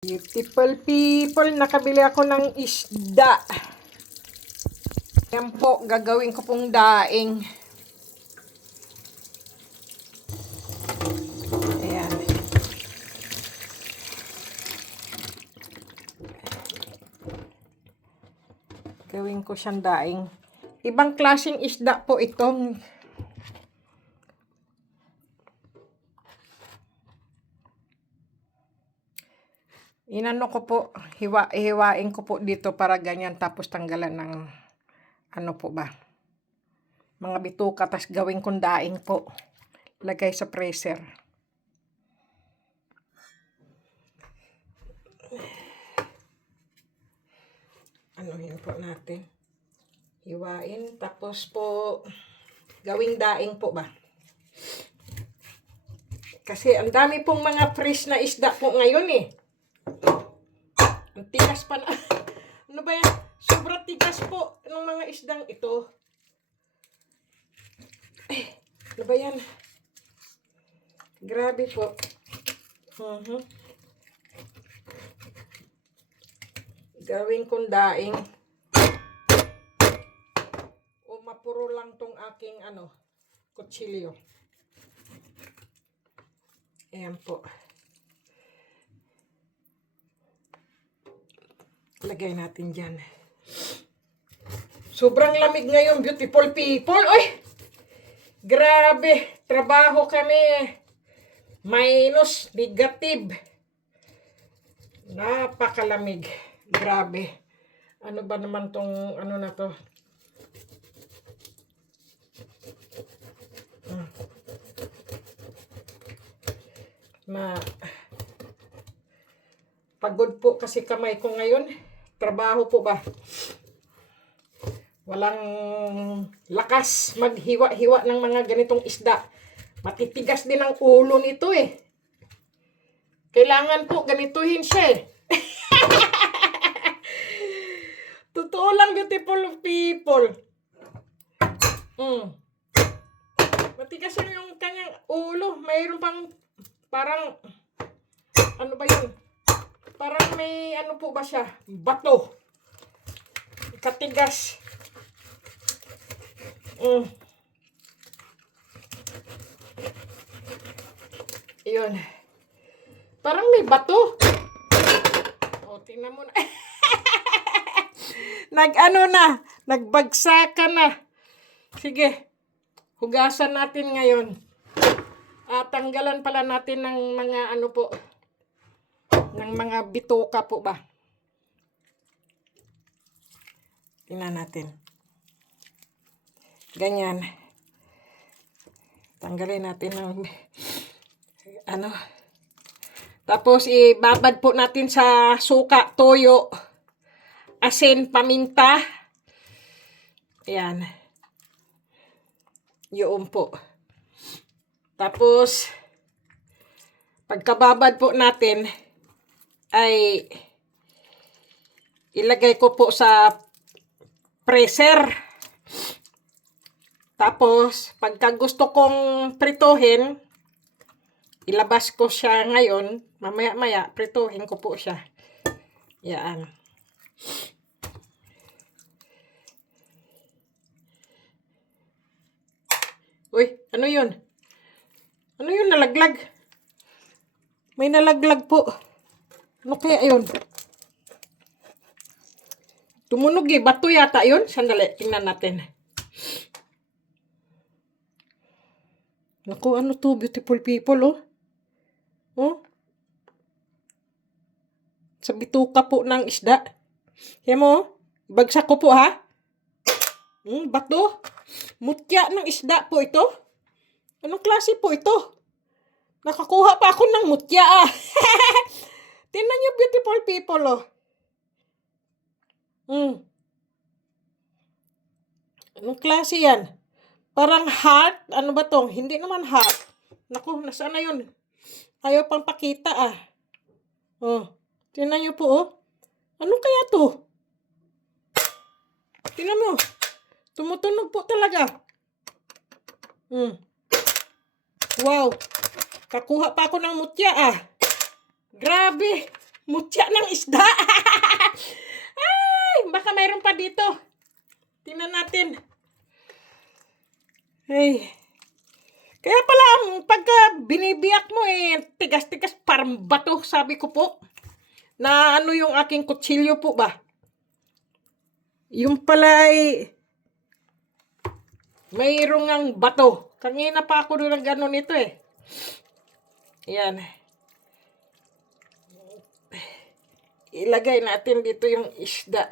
Beautiful people, nakabili ako ng isda. Yan po, gagawin ko pong daing. Ayan. Gawin ko siyang daing. Ibang klaseng isda po itong. Inano ko po, hiwain ko po dito para ganyan, tapos tanggalan ng ano po ba, mga bituka, tas gawin kong daing po. Lagay sa freezer. Anuhin po natin. Hiwain, tapos po gawing daing po ba. Kasi ang dami pong mga fresh na isda po ngayon eh. Ang tigas pa na. Ano ba yan? Sobrang tigas po ng mga isdang ito. Ano ba yan? Grabe po. Gawin kong daing. O mapuro lang tong aking kutsilyo. Ayan po. Lagay natin dyan. Sobrang lamig ngayon, beautiful people. Oy! Grabe. Trabaho kami. Minus, negative. Napakalamig. Grabe. Ano ba naman tong na to? Pagod po kasi kamay ko ngayon. Trabaho po ba? Walang lakas maghiwa-hiwa ng mga ganitong isda. Matitigas din ang ulo nito eh. Kailangan po ganituhin siya eh. Totoo lang, beautiful people. Matigas yung kanyang ulo. Mayroon pang parang ano ba yun? Parang may ano po ba siya? Bato. Katigas. Yun. Parang may bato. O, tingnan mo na. Nagbagsakan na. Sige. Hugasan natin ngayon. Tanggalan pala natin ng mga ng mga bituka po ba. Tingnan natin. Ganyan. Tanggalin natin ng Tapos ibabad po natin sa suka, toyo, asin, paminta. Ayan. Yun po. Tapos pagkababad po natin ay ilagay ko po sa freezer. Tapos pagka gusto kong prituhin, ilabas ko siya ngayon. Mamaya-maya prituhin ko po siya. Yan. Uy, ano yun? Ano yun nalaglag? May nalaglag po. Ano kaya yun? Tumunog eh. Bato yata yun. Sandali, tingnan natin. Naku, ano to, beautiful people, oh. Oh. Sa bituka po ng isda. Yan mo, bagsak ko po, ha? Bato. Mutya ng isda po ito. Anong klase po ito? Nakakuha pa ako ng mutya, ah. Tingnan niyo, beautiful people, oh. Anong klase yan? Parang heart. Ano ba to? Hindi naman heart. Naku, nasaan na yun? Ayaw pang pakita, ah. Oh. Tingnan niyo po, oh. Ano kaya to? Tingnan mo. Tumutunog po talaga. Wow. Kakuha pa ako ng mutya, ah. Grabe. Mutya ng isda. Ay, baka mayroon pa dito. Tingnan natin. Ay. Kaya pala, pagka binibiyak mo tigas-tigas parang bato, sabi ko po. Na ano yung aking kutsilyo po ba? Yung pala mayroong ang bato. Kanina pa ako doon ng gano'n ito Yan. Ilagay natin dito yung isda.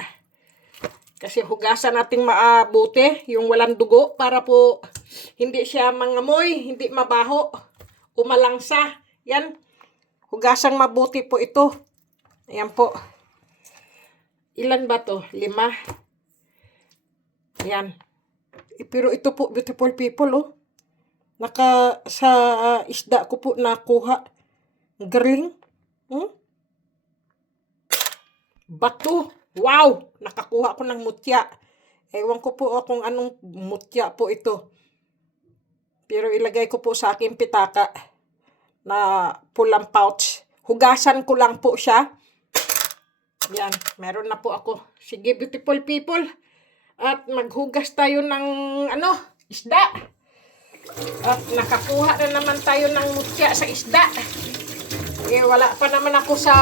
Kasi hugasan nating maabuti, yung walang dugo, para po hindi siya mangamoy, hindi mabaho, umalangsa. Yan. Hugasang mabuti po ito. Ayan po. Ilan ba to? 5. Yan. Pero ito po, beautiful people, sa isda ko po nakuha. Galing. Bato. Wow! Nakakuha ko ng mutya. Ewan ko po kung anong mutya po ito. Pero ilagay ko po sa aking pitaka na pulang pouch. Hugasan ko lang po siya. Yan. Meron na po ako. Sige, beautiful people. At maghugas tayo ng isda. At nakakuha na naman tayo ng mutya sa isda. Wala pa naman ako sa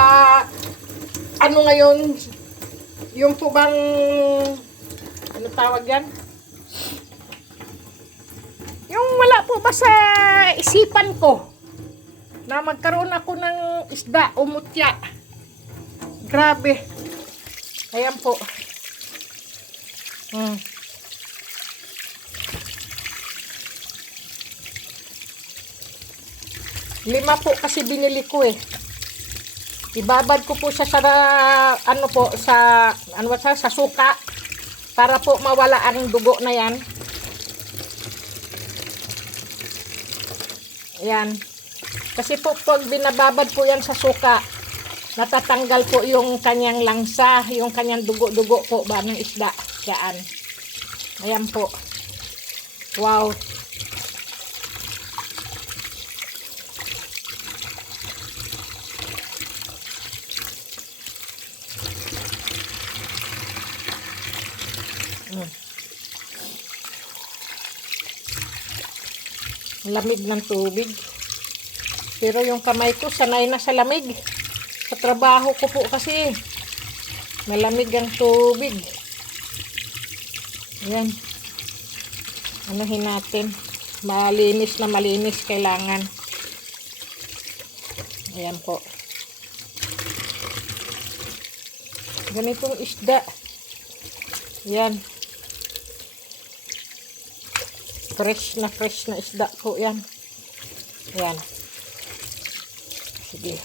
ngayon, yung po bang tawag yan? Yung wala po ba sa isipan ko na magkaroon ako ng isda o mutya. Grabe. Ayan po. 5 po kasi binili ko Ibabad ko po siya sa sa suka para po mawala ang dugo na yan. Yan. Kasi po pag binababad po yan sa suka, natatanggal po yung kanyang langsa, yung kanyang dugo-dugo po ba ng isda. Yan. Ayan po. Wow. Lamig ng tubig. Pero yung kamay ko sanay na sa lamig. Sa trabaho ko po kasi malamig ang tubig. Ayan. Anuhin natin. Malinis na malinis kailangan. Ayan po. Ganitong isda. Ayan. Fresh na isda po yan. Ayan. Sige.